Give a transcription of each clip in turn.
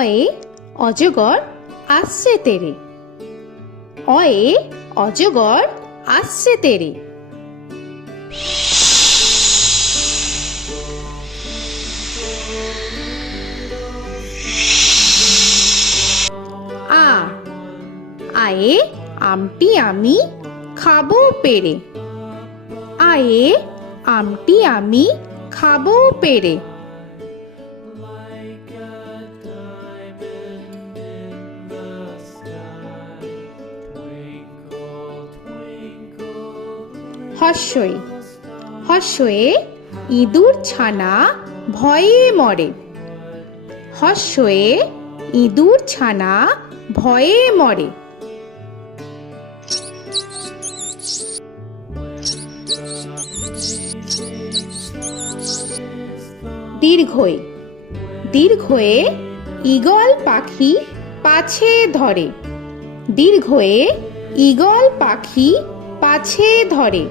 অয়ে অজগর আসছে তেরে। অয়ে অজগর আসছে তেরে। আ আয়ে আমটি আমি খাবো পেরে। আয়ে আমটি আমি খাবো পেরে। হর্ষই হর্ষয়ে ইঁদুর ছানা ভয়ে মরে। হর্ষয়ে ইঁদুর ছানা ভয়ে মরে। দীর্ঘই দীর্ঘয়ে ঈগল পাখি পাছে ধরে। দীর্ঘয়ে ঈগল পাখি পাছে ধরে।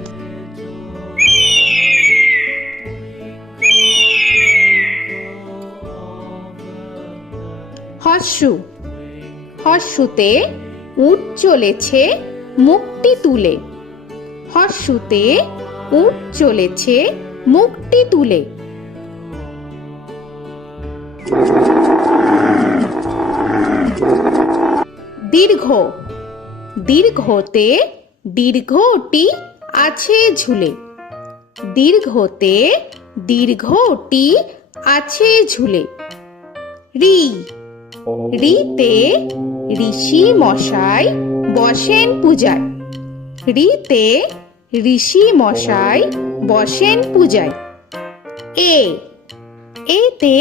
হর্ষু হর্ষুতে উট চলেছে মুখটি তুলে। হর্ষুতে উট চলেছে মুখটি তুলে। দীর্ঘ দীর্ঘতে দীর্ঘটি আছে ঝুলে। দীর্ঘতে দীর্ঘটি আছে ঝুলে। রি রিতে ঋষি মশাই বসেন পূজায়। রিতে ঋষি মশাই বসেন পূজায়। এ এতে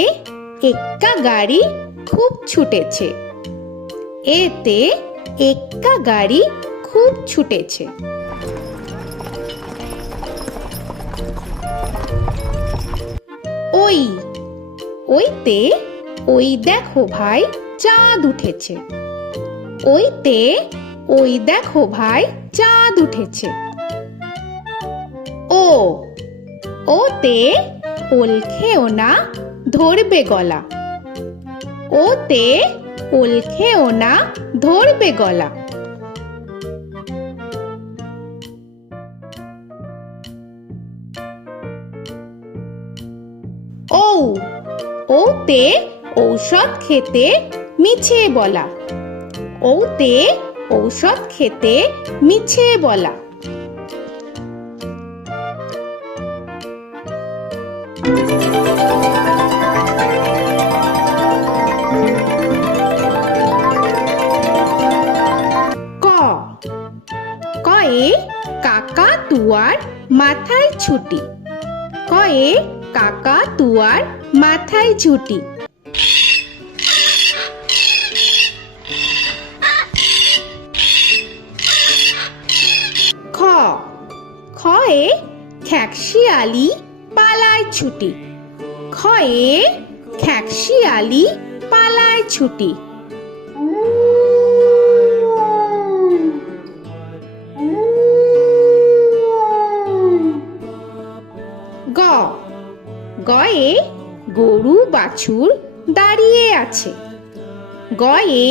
এক্কা গাড়ি খুব ছুটেছে। এতে এক্কা গাড়ি খুব ছুটেছে। ওই ওইতে ওই দেখো ভাই চাঁদ উঠেছে। ওইতে ওই দেখো ভাই চাঁদ উঠেছে। ও ওতে ওল খেও না ধরবে গলা। ওতে ওল খেও না ধরবে গলা। ঔ ওতে ঔষধ খেতে মিছে বলা। ওতে ঔষধ খেতে মিছে বলা। ক কয়ে কাকা তুয়ার মাথায় ছুটি। কয়ে কাকা তুয়ার মাথায় ছুটি। খ খয়ে খ্যাকশিয়ালি পালায় ছুটি। খয়ে খ্যাকশিয়ালি পালায় ছুটি। গ গয়ে গরু বাছুর দাঁড়িয়ে আছে। গয়ে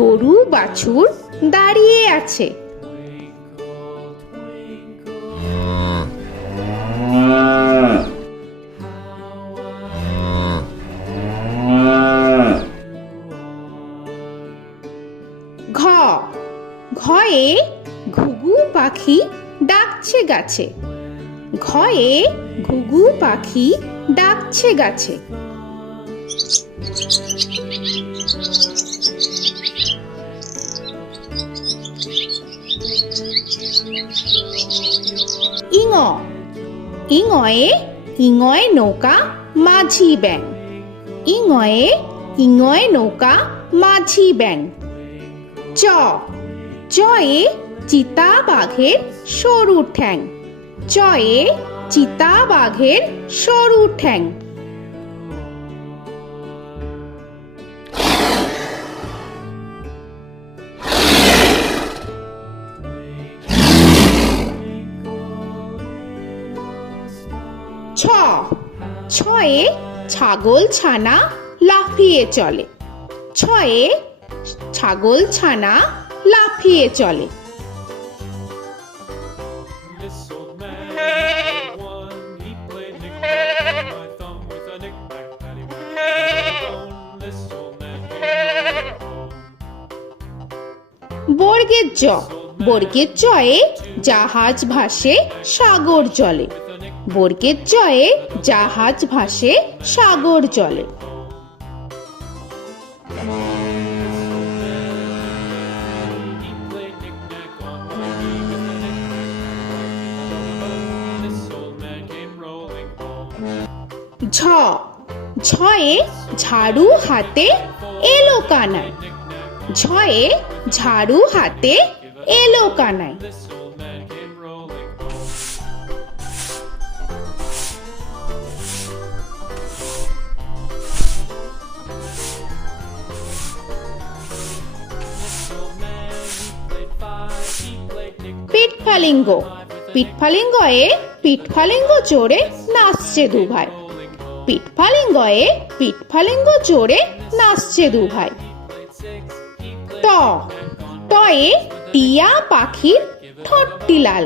গরু বাছুর দাঁড়িয়ে আছে। ঘ ঘয়ে ঘুঘু পাখি ডাকছে গাছে। ঘয়ে ঘুঘু পাখি ডাকছে গাছে। ইঙ ইঙয়ে ইঙয় নৌকা মাঝি ব্যাং। ইঙয়ে ইঙয় নৌকা মাঝি ব্যাং। চ চয়ে চিতা বাঘের সরু ঠ্যাং। চয়ে চিতা বাঘের সরু ঠ্যাং। ছ ছয়ে ছাগল ছানা লাফিয়ে চলে। ছয়ে ছাগল ছানা লাফিয়ে চলে। This old man had one. He played knick-knack on my thumb with a knick-knack, paddywhack, bone. This old man came home. বর্গের জ, বর্গের জয়ে জাহাজ ভাসে সাগর জলে। বর্গের জয়ে জাহাজ ভাসে সাগর জলে। He played knick-knack on my knee with a knick-knack, bone. This old man came rolling home. ঝ, ঝয়ে ঝাড়ু হাতে এলো কানাই। ঝয়ে ঝাড়ু হাতে এলো Kanai. This old man came rolling home. This old man, he played five. He played knick-knack. পিঠফালিঙ্গ, পিঠফালিঙ্গয়ে পিঠফালিঙ্গ চড়ে নাচছে দু ভাই। পিঠফালিঙ্গয়ে পিঠফালিঙ্গ চড়ে নাচছে দু ভাই। ট, টয়ে টিয়া পাখির ঠোঁটটি লাল।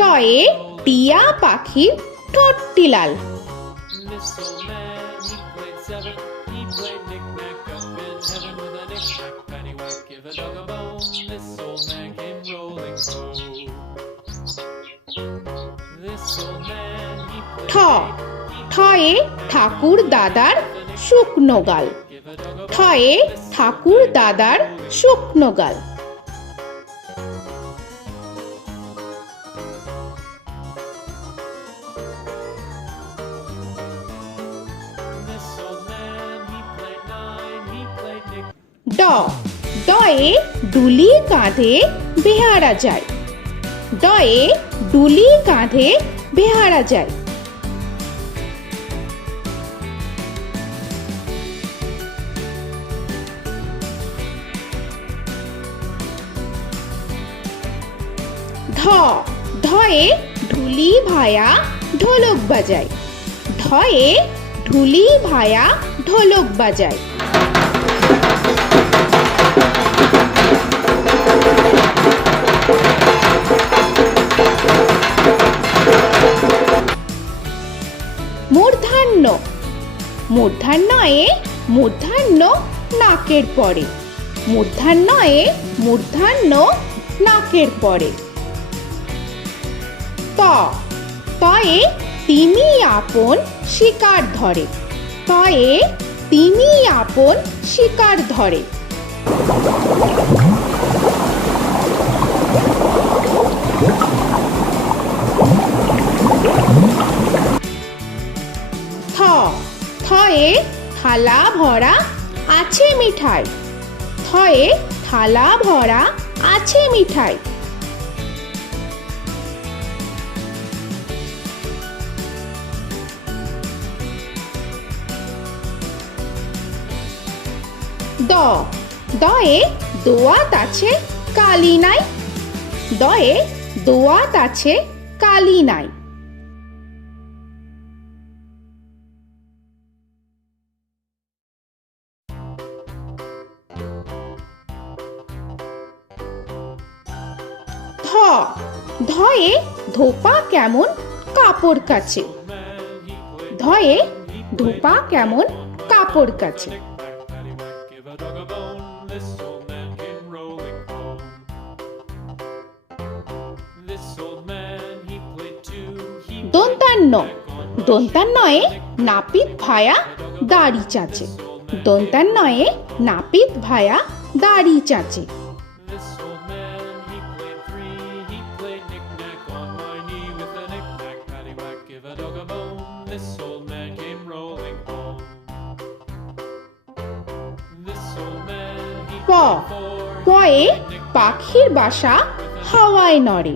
টয়ে টিয়া পাখির ঠোঁটটি লাল। This old man, he played seven. He played knick-knack up in heaven with a knick-knack, paddywhack, give a dog a bone. This old man came rolling home. This old man, he ঠ, played ঠয়ে ঠাকুর দাদার শুকনো গাল। give a dog a ঠয়ে ঠাকুর দাদার শুকনো গাল। This old man, he played nine. He played knick. ড, ডয়ে ডুলি কাঁধে বেহারা যায়। ডয়ে ডুলি কাঁধে বেহারা যায়। ধ, ধয়ে ঢুলি ভায়া ঢোলক বাজায়। ধয়ে ঢুলি ভায়া ঢোলক বাজায়। মূর্ধন্য, মূর্ধন্যয়ে মূর্ধন্য নাকের পরে। মূর্ধন্যয়ে মূর্ধন্য নাকের পরে। ত, তয়ে তিমি আপন শিকার ধরে। তয়ে তিমি আপন শিকার ধরে। থ, থয়ে থালা ভরা আছে মিঠাই। থয়ে থালা ভরা আছে মিঠাই। দ, দয়ে দোয়াত আছে কালি নাই। দয়ে দোয়াত আছে কালি নাই। ধ, ধয়ে ধোপা কেমন কাপড় কাছে। ধয়ে ধোপা কেমন কাপড় কাছে। Paddywhack, give a dog a bone. This old man came rolling home. This old man, he played two. He দন্তান্ন, দন্তান্নয়ে নাপিত ভায়া দাড়ি চাচে। দন্তান্নয়ে নাপিত ভায়া দাড়ি চাচে। This old man, he played three. He played knick-knack on my knee with a knick-knack, paddywhack, give a dog a bone. This old man came rolling home. This old man, he প, played four. পয়ে পাখির বাসা হাওয়ায় নড়ে।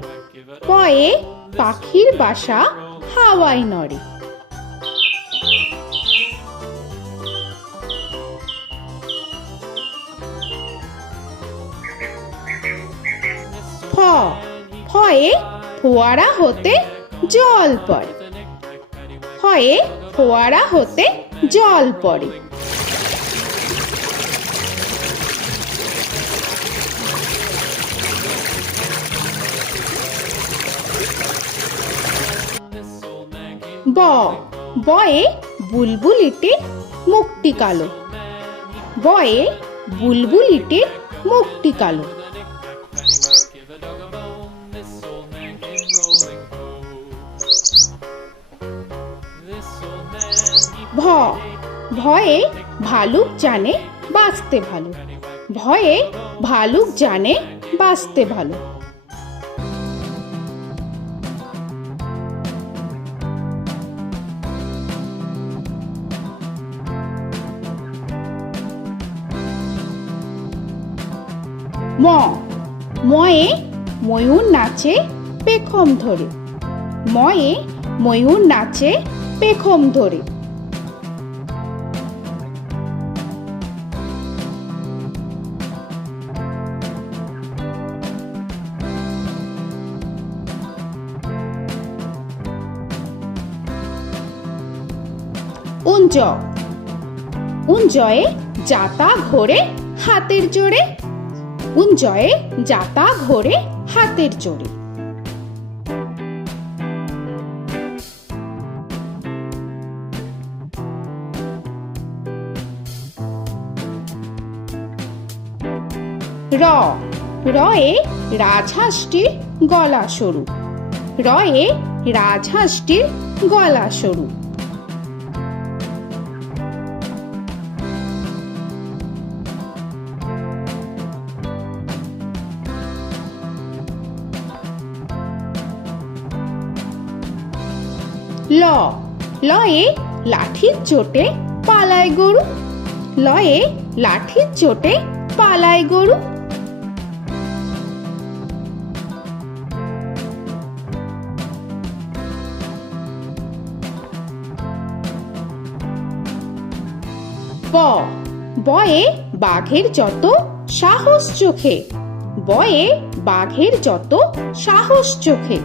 পয়ে পাখির বাসা হাওয়ায় নড়ে। ফ, ফয়ে ফোয়ারা হতে জল পড়ে। ফয়ে ফোয়ারা হতে জল পড়ে। ব বয়ে বুলবুলিটির মুখটি কালো। বয়ে বুলবুলিটির মুখটি কালো। Give a dog a bone, this old man came rolling home. This old man, he ভ ভয়ে ভালুক জানে বাঁচতে ভালো। ভয়ে ভালুক জানে বাঁচতে ভালো। ম ময়ে ময়ূর নাচে পেখম ধরে। ময়ে ময়ূর নাচে পেখম ধরে। উঞ্জ উঞ্জয়ে যাতা ঘোরে হাতের জোরে। উঞ্জয়ে যাতা ঘোরে হাতের জোরে। র রয়ে রাজহাঁসটির গলা সরু। রয়ে রাজহাঁসটির গলা সরু। ল লয়ে লাঠির চোটে পালায় গরু। লয়ে লাঠির চোটে পালায় গরু। ব বয়ে বাঘের যত সাহস চোখে। বয়ে বাঘের যত সাহস চোখে।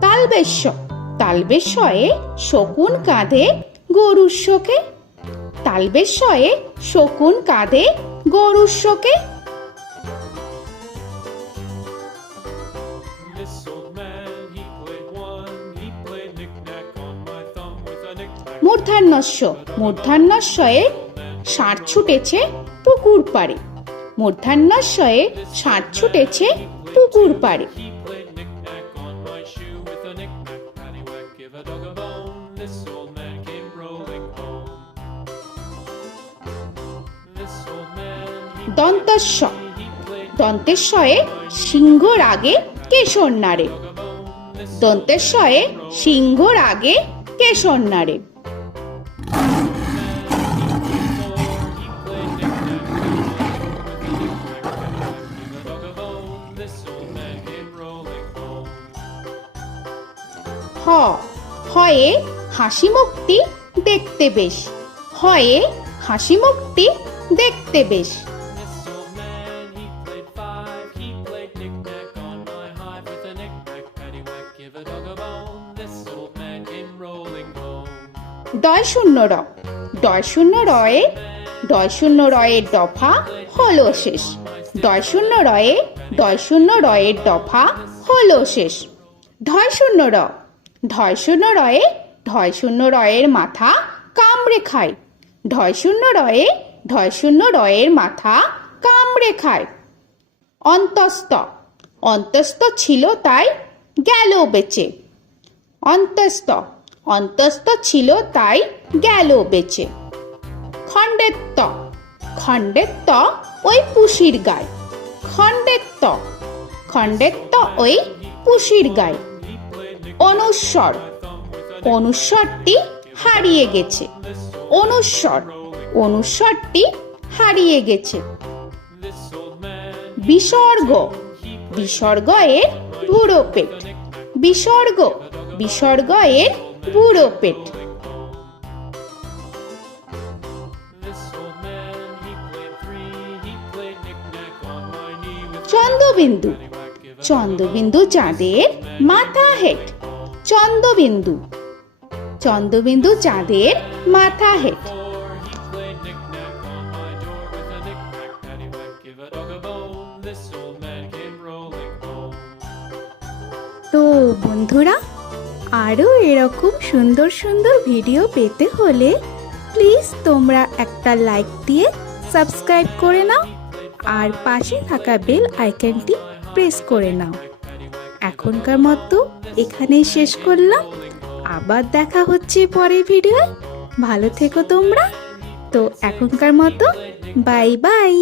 তালবেশ্য তালবেশ্যয়ে শকুন কাঁধে গরুর শোকে। তালবেশ্যয়ে শকুন কাঁধে গরুর শোকে। This old man, he played one, he played knick-knack on my thumb with a knick-knack. মূর্ধন্যস্য মূর্ধন্যস্যয়ে ষাঁড় ছুটেছে পুকুর পাড়ে। মূর্ধন্যস্যয়ে ষাঁড় ছুটেছে পুকুর পাড়ে। He played knick-knack on my shoe with a knick-knack, paddywhack, give a dog a bone. This old man came rolling home. This old man, দন্তস্য he played দন্তেশ্বয়ে সিংহর আগে কেশর নাড়ে। dog a bone. This দন্তেশ্বয়ে সিংহর আগে কেশর নাড়ে। he played knick-knack on my shoe with a knick-knack, paddywhack, give a dog a bone. This old man came rolling home. হ হয়ে হাসি মুখটি দেখতে বেশ। হয়ে হাসি মুখটি দেখতে বেশ। This old man, he played five, he played knick-knack on my hive with a knick-knack, paddywhack, give a dog a bone. This old man came rolling home. ডয় শূন্য র ডয় শূন্য রয়ে ডয় শূন্য রয়ের দফা হলো শেষ। ডয় শূন্য রয়ে ডয় শূন্য রয়ের দফা হলো শেষ। ঢয় শূন্য র ঢয় শূন্য রয়ে ঢয় শূন্য রয়ের মাথা কামড়ে খায়। ঢয় শূন্য রয়ে ঢয় শূন্য রয়ের মাথা কামড়ে খায়। অন্তস্থ অন্তস্থ ছিল তাই গেল বেঁচে। অন্তস্থ অন্তস্থ ছিল তাই গেল বেঁচে। খণ্ডেত্ব খণ্ডেত্ব ওই পুষির গায়। খণ্ডেত্ব খণ্ডেত্ব ওই পুষির গায়। অনুস্বর অনুস্বরটি হারিয়ে গেছে। অনুস্বর অনুস্বরটি হারিয়ে গেছে। This old man, বিসর্গ বিসর্গ এর বুড়ো পেট। বিসর্গ বিসর্গ এর বুড়ো পেট। this old man, he played three, he played knick-knack on my knee with Chandrabindu paddywhack, give a Chandrabindu চাঁদের মাথা হেট। চন্দ্রবিন্দু চন্দ্রবিন্দু চাঁদের মাথা head. Before he played knick-knack on my door with a knick-knack, paddywhack, give a dog a bone. This old man came rolling home. তো বন্ধুরা, আরও এরকম সুন্দর সুন্দর ভিডিও পেতে হলে প্লিজ তোমরা একটা লাইক দিয়ে সাবস্ক্রাইব করে নাও আর পাশে থাকা বেল আইকনটি প্রেস করে নাও। এখনকার মতো এখানেই শেষ করলাম, আবার দেখা হচ্ছে পরের ভিডিও। ভালো থেকো তোমরা। তো এখনকার মতো বাই বাই।